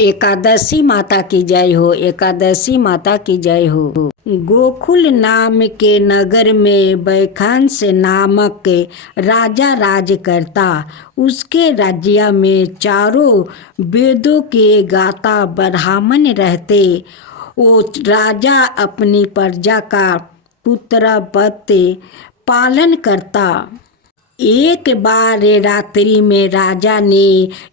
एकादशी माता की जय हो। एकादशी माता की जय हो। गोकुल नाम के नगर में बैखांस नामक राजा राज करता। उसके राज्य में चारों वेदों के गाता ब्राह्मण रहते। वो राजा अपनी प्रजा का पुत्रवत पालन करता। एक बार रात्रि में राजा ने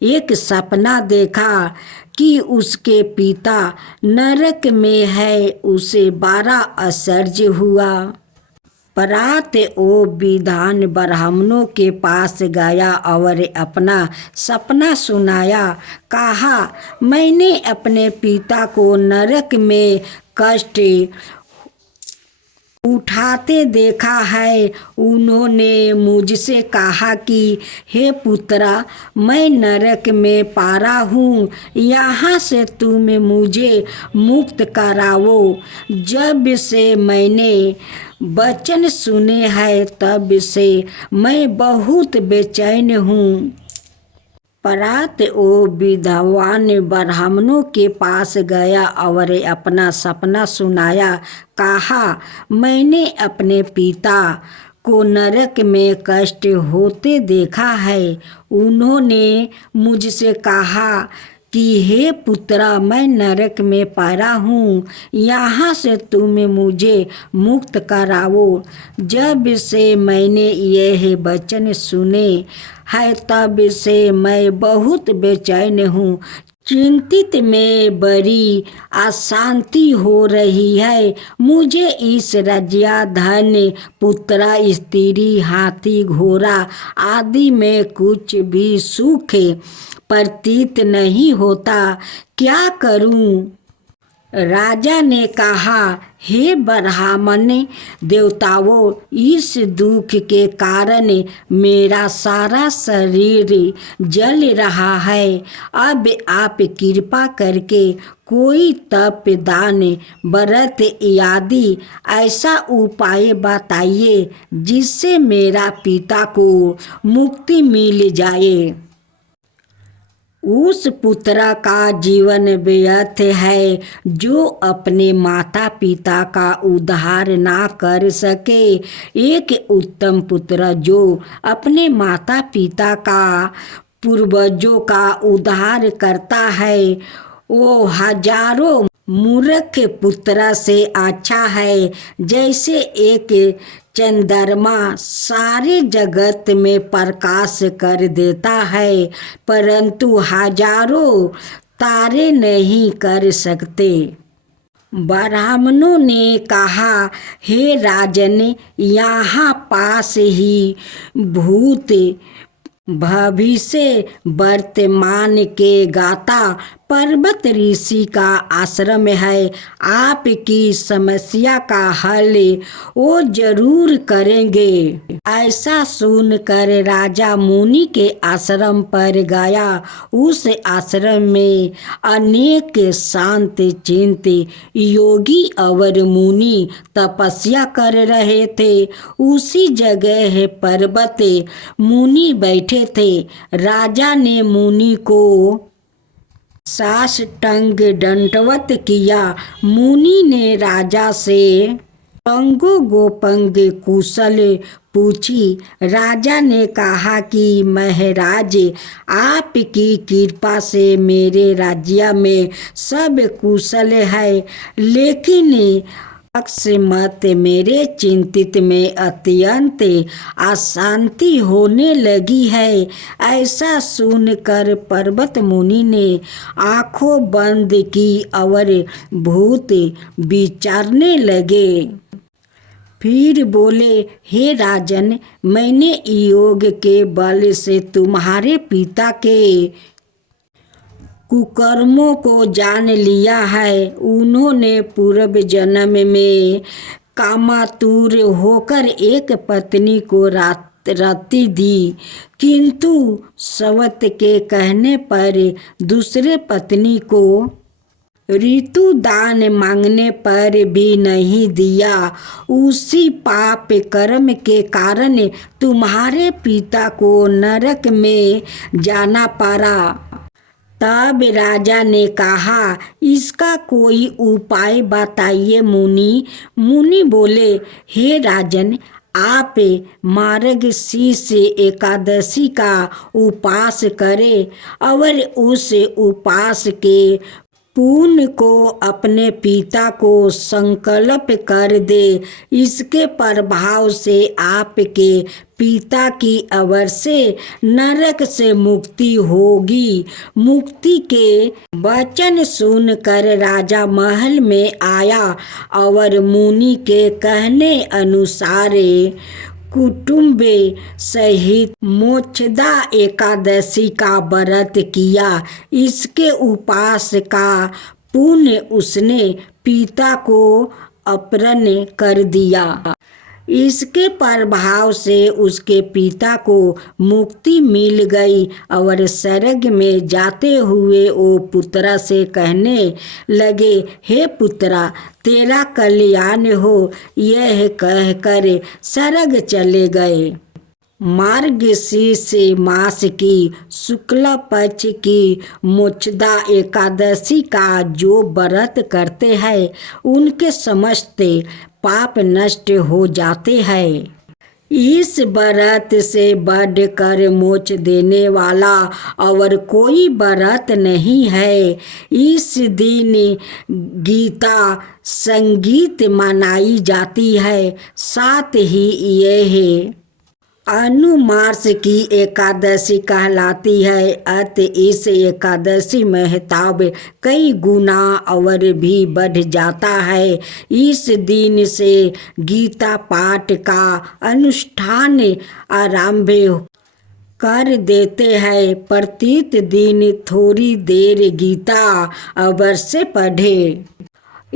एक सपना देखा कि उसके पिता नरक में है। उसे बड़ा आश्चर्य हुआ। प्रात वो विद्वान ब्राह्मणों के पास गया और अपना सपना सुनाया। कहा, मैंने अपने पिता को नरक में कष्ट उठाते देखा है। उन्होंने मुझसे कहा कि हे पुत्रा, मैं नरक में पड़ा हूँ, यहाँ से तुम मुझे मुक्त कराओ। जब से मैंने वचन सुने हैं तब से मैं बहुत बेचैन हूँ। प्रात वो विद्वान ब्राह्मणों के पास गया और अपना सपना सुनाया। कहा, मैंने अपने पिता को नरक में कष्ट होते देखा है। उन्होंने मुझसे कहा कि हे पुत्रा, मैं नरक में पड़ा हूँ, यहाँ से तुम मुझे मुक्त कराओ। जब से मैंने यह वचन सुने है तब से मैं बहुत बेचैन हूँ। चिंतित में बड़ी अशांति हो रही है। मुझे इस राज्य, धन, पुत्र, स्त्री, हाथी, घोड़ा आदि में कुछ भी सुख प्रतीत नहीं होता। क्या करूं? राजा ने कहा, हे ब्राह्मण देवताओं, इस दुख के कारण मेरा सारा शरीर जल रहा है। अब आप कृपा करके कोई तप, दान, व्रत आदि ऐसा उपाय बताइए जिससे मेरा पिता को मुक्ति मिल जाए। उस पुत्र का जीवन व्यर्थ है जो अपने माता पिता का उद्धार ना कर सके। एक उत्तम पुत्र जो अपने माता पिता का, पूर्वजों का उद्धार करता है, वो हजारों मूर्ख पुत्र से अच्छा है। जैसे एक चंद्रमा सारे जगत में प्रकाश कर देता है, परंतु हजारों तारे नहीं कर सकते। ब्राह्मणों ने कहा, हे राजन, यहाँ पास ही भूत, भविष्य, वर्तमान के गाता पर्वत ऋषि का आश्रम है। आपकी समस्या का हल वो जरूर करेंगे। ऐसा सुनकर राजा मुनि के आश्रम पर गया। उस आश्रम में अनेक शांत चिंत योगी और मुनि तपस्या कर रहे थे। उसी जगह पर्वत मुनि बैठे थे। राजा ने मुनि को साष्टांग दंडवत किया। मुनि ने राजा से पंगो गोपंग कुशल पूछी। राजा ने कहा कि महाराज, आपकी कृपा से मेरे राज्य में सब कुशल है, लेकिन अकस्मात मेरे चिंतित में अत्यंत अशांति होने लगी है। ऐसा सुनकर पर्वत मुनि ने आंखों बंद की और भूत विचारने लगे। फिर बोले, हे राजन, मैंने योग के बल से तुम्हारे पिता के कुकर्मों को जान लिया है। उन्होंने पूर्व जन्म में कामातुर होकर एक पत्नी को रति दी, किंतु सवत के कहने पर दूसरे पत्नी को ऋतु दान मांगने पर भी नहीं दिया। उसी पाप कर्म के कारण तुम्हारे पिता को नरक में जाना पड़ा। तब राजा ने कहा, इसका कोई उपाय बताइए मुनि। मुनि बोले, हे राजन, आप मार्गशीर्ष एकादशी का उपास करें और उस उपास के पुण्य को अपने पिता को संकल्प कर दे। इसके प्रभाव से आपके पिता की अवश्य नरक से मुक्ति होगी। मुक्ति के वचन सुनकर राजा महल में आया और मुनि के कहने अनुसार कुटुंब सहित मोक्षदा एकादशी का व्रत किया। इसके उपास का पुण्य उसने पिता को अर्पण कर दिया। इसके प्रभाव से उसके पिता को मुक्ति मिल गई और स्वर्ग में जाते हुए वो पुत्रा से कहने लगे, हे पुत्रा, तेरा कल्याण हो। यह कहकर स्वर्ग चले गए। मार्गशीर्ष मास की शुक्ल पक्ष की मोक्षदा एकादशी का जो व्रत करते हैं उनके समस्त पाप नष्ट हो जाते हैं। इस व्रत से बढ़कर मोक्ष देने वाला और कोई व्रत नहीं है। इस दिन गीता संगीत मनाई जाती है। साथ ही यह अनुमास की एकादशी कहलाती है। अत इस एकादशी महताब कई गुना और भी बढ़ जाता है। इस दिन से गीता पाठ का अनुष्ठान आरंभ कर देते हैं। प्रत्येक दिन थोड़ी देर गीता अवश्य पढ़े।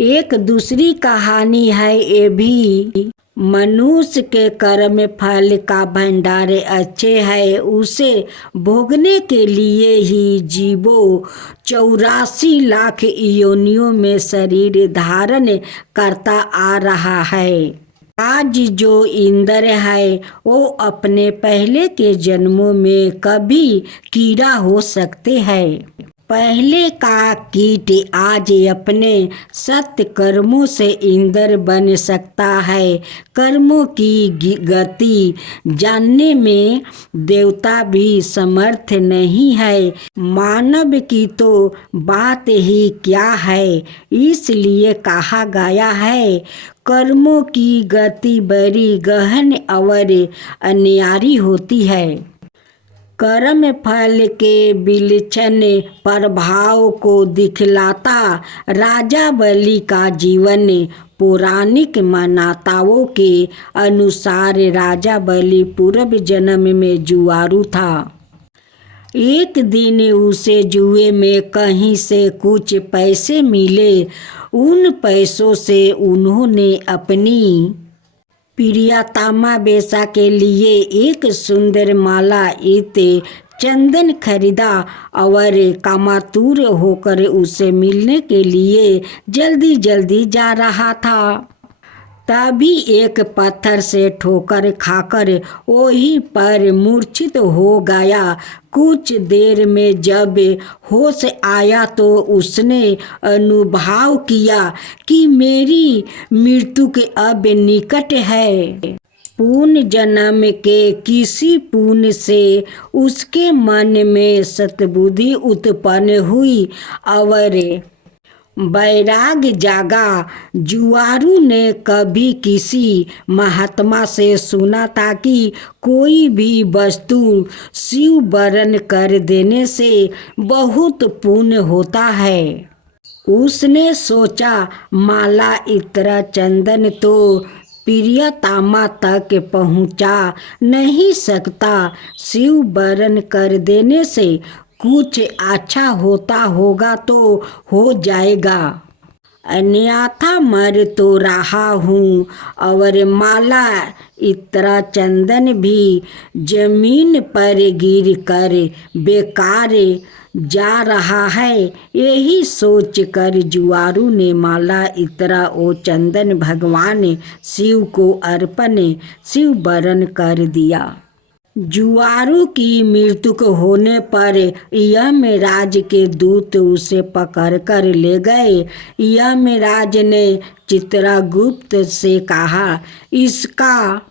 एक दूसरी कहानी है, ये भी मनुष्य के कर्म फल का भंडार अच्छे है। उसे भोगने के लिए ही जीवों 84 लाख योनियों में शरीर धारण करता आ रहा है। आज जो इंद्र है वो अपने पहले के जन्मों में कभी कीड़ा हो सकते हैं। पहले का कीट आज अपने सत्य कर्मों से इंद्र बन सकता है। कर्मों की गति जानने में देवता भी समर्थ नहीं है। मानव की तो बात ही क्या है। इसलिए कहा गया है, कर्मों की गति बड़ी गहन और अन्यारी होती है। कर्म फल के विलक्षण प्रभाव को दिखलाता राजा बलि का जीवन। पौराणिक मान्यताओं के अनुसार राजा बलि पूर्व जन्म में जुआरू था। एक दिन उसे जुए में कहीं से कुछ पैसे मिले। उन पैसों से उन्होंने अपनी प्रियतमा बेशा के लिए एक सुंदर माला इत चंदन खरीदा और कामातुर होकर उसे मिलने के लिए जल्दी जल्दी जा रहा था। तभी एक पत्थर से ठोकर खाकर वहीं पर मूर्छित हो गया। कुछ देर में जब होश आया तो उसने अनुभव किया कि मेरी मृत्यु के अब निकट है। पूर्ण जन्म के किसी पुण्य से उसके मन में सद्बुद्धि उत्पन्न हुई और वैराग्य जागा। जुआरू ने कभी किसी महात्मा से सुना था कि कोई भी वस्तु शिव वरण कर देने से बहुत पुण्य होता है। उसने सोचा, माला इतना चंदन तो प्रियतमा तक पहुंचा नहीं सकता। शिव वरण कर देने से कुछ अच्छा होता होगा तो हो जाएगा, अन्यथा मर तो रहा हूँ और माला इतना चंदन भी जमीन पर गिर कर बेकार जा रहा है। यही सोचकर जुआरू ने माला इतना ओ चंदन भगवान शिव को अर्पण शिव वरण कर दिया। जुआरू की मृत्यु को होने पर यमराज के दूत उसे पकड़कर ले गए। यमराज ने चित्रगुप्त से कहा, इसका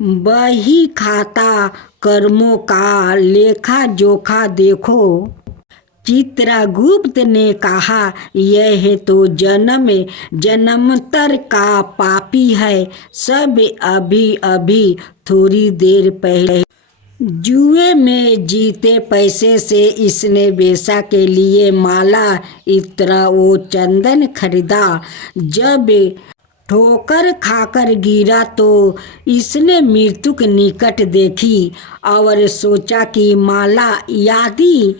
बही खाता कर्मों का लेखा जोखा देखो। चित्रगुप्त ने कहा, यह तो जन्म जन्मांतर का पापी है। सब अभी अभी थोड़ी देर पहले जुए में जीते पैसे से इसने वेश्या के लिए माला, इत्र वो चंदन खरीदा। जब ठोकर खाकर गिरा तो इसने मृत्यु के निकट देखी और सोचा कि माला आदि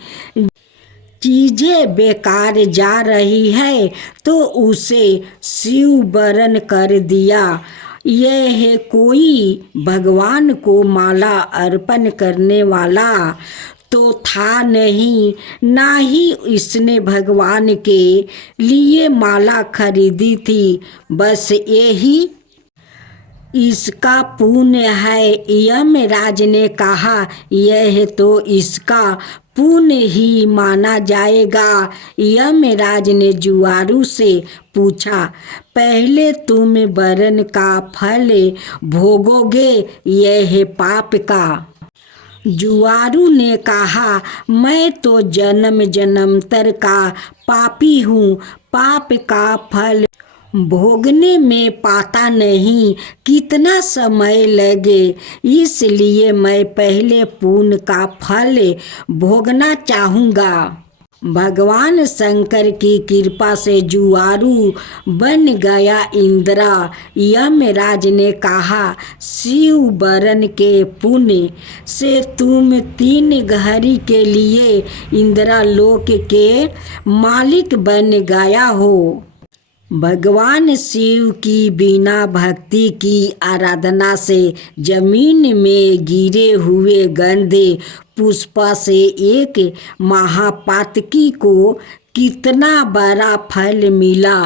चीजें बेकार जा रही है, तो उसे शिव वरण कर दिया। यह कोई भगवान को माला अर्पण करने वाला तो था नहीं, ना ही इसने भगवान के लिए माला खरीदी थी। बस यही इसका पुण्य है। यमराज ने कहा, यह तो इसका पुण्य ही माना जाएगा। यमराज ने जुआरू से पूछा, पहले तुम वरण का फल भोगोगे यह पाप का? जुआरू ने कहा, मैं तो जन्म जन्मांतर का पापी हूँ। पाप का फल भोगने में पाता नहीं कितना समय लगे, इसलिए मैं पहले पुण्य का फल भोगना चाहूँगा। भगवान शंकर की कृपा से जुआरू बन गया इंद्रा। यमराज ने कहा, शिव वरण के पुण्य से तुम 3 घड़ी के लिए इंद्रा लोक के मालिक बन गया हो। भगवान शिव की बिना भक्ति की आराधना से जमीन में गिरे हुए गंधे पुष्प से एक महापातकी को कितना बड़ा फल मिला।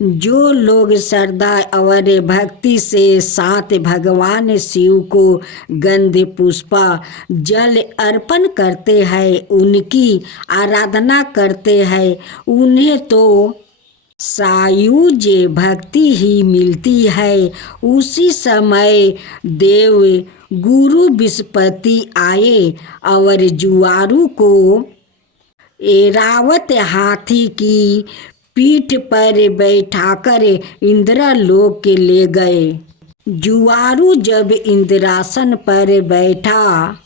जो लोग श्रद्धा और भक्ति से साथ भगवान शिव को गंध पुष्प जल अर्पण करते हैं, उनकी आराधना करते हैं, उन्हें तो सायुज भक्ति ही मिलती है। उसी समय देव गुरु बृहस्पति आए और जुआरू को ऐरावत हाथी की पीठ पर बैठाकर इंद्रलोक ले गए। जुआरू जब इंद्रासन पर बैठा,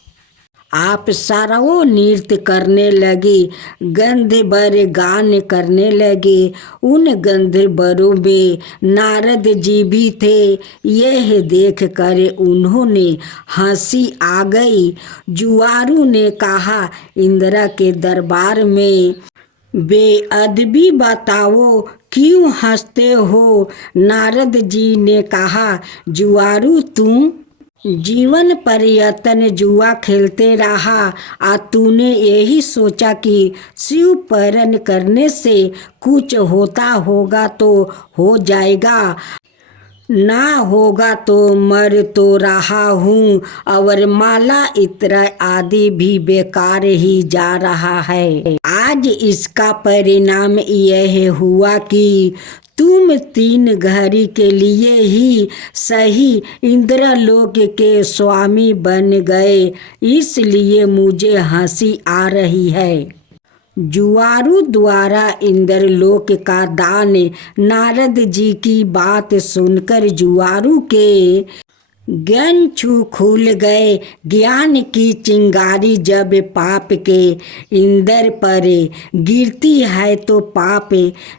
आप सारों नृत्य करने लगे, गंधर्व गान करने लगे। उन गंधर्वों में नारद जी भी थे। यह देख कर उन्होंने हंसी आ गई। जुआरू ने कहा, इंद्र के दरबार में बेअदबी बताओ, क्यों हंसते हो? नारद जी ने कहा, जुआरू तू जीवन पर्यंत जुआ खेलते रहा, तूने यही सोचा कि शिव वरण करने से कुछ होता होगा तो हो जाएगा, ना होगा तो मर तो रहा हूँ, और माला इत्र आदि भी बेकार ही जा रहा है। आज इसका परिणाम यह हुआ कि तुम 3 घड़ी के लिए ही सही इंद्रलोक के स्वामी बन गए, इसलिए मुझे हंसी आ रही है। जुआरू द्वारा इंद्रलोक का दान। नारद जी की बात सुनकर जुआरू के ज्ञानचक्षु खुल गए। ज्ञान की चिंगारी जब पाप के इंद्र पर गिरती है तो पाप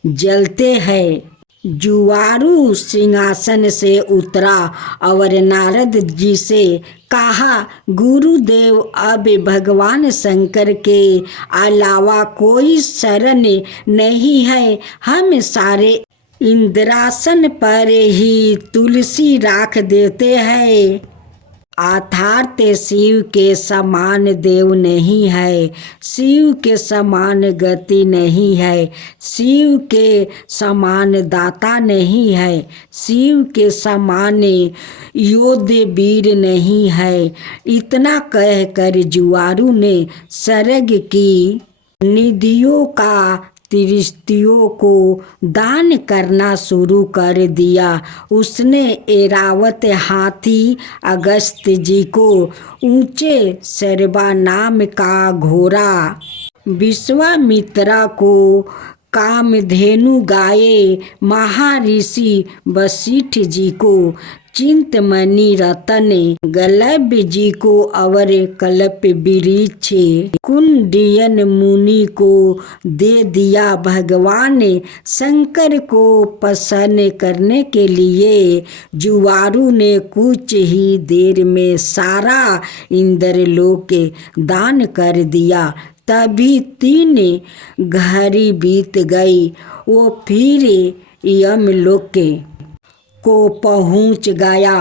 जलते हैं। जुआरू सिंहासन से उतरा और नारद जी से कहा, गुरुदेव, अब भगवान शंकर के अलावा कोई शरण नहीं है। हम सारे इंद्रासन पर ही तुलसी राख देते हैं। अर्थात शिव के समान देव नहीं है, शिव के समान गति नहीं है, शिव के समान दाता नहीं है, शिव के समान योद्ध वीर नहीं है। इतना कहकर जुआरू ने स्वर्ग की निधियों का तिरिस्तियों को दान करना शुरू कर दिया। उसने एरावत हाथी अगस्त जी को ऊंचे शरबा नाम का घोड़ा, विश्वामित्रा को कामधेनु गाये, महर्षि वशिष्ठ जी को चिंतमणि रतन, गलभ जी को अवर कल्प वृक्ष, कुंडियन मुनि को दे दिया भगवान शंकर को प्रसन्न करने के लिए। जुआरू ने कुछ ही देर में सारा इंद्रलोक दान कर दिया। तभी 3 घड़ी बीत गई। वो फिर यमलोक को पहुंच गया।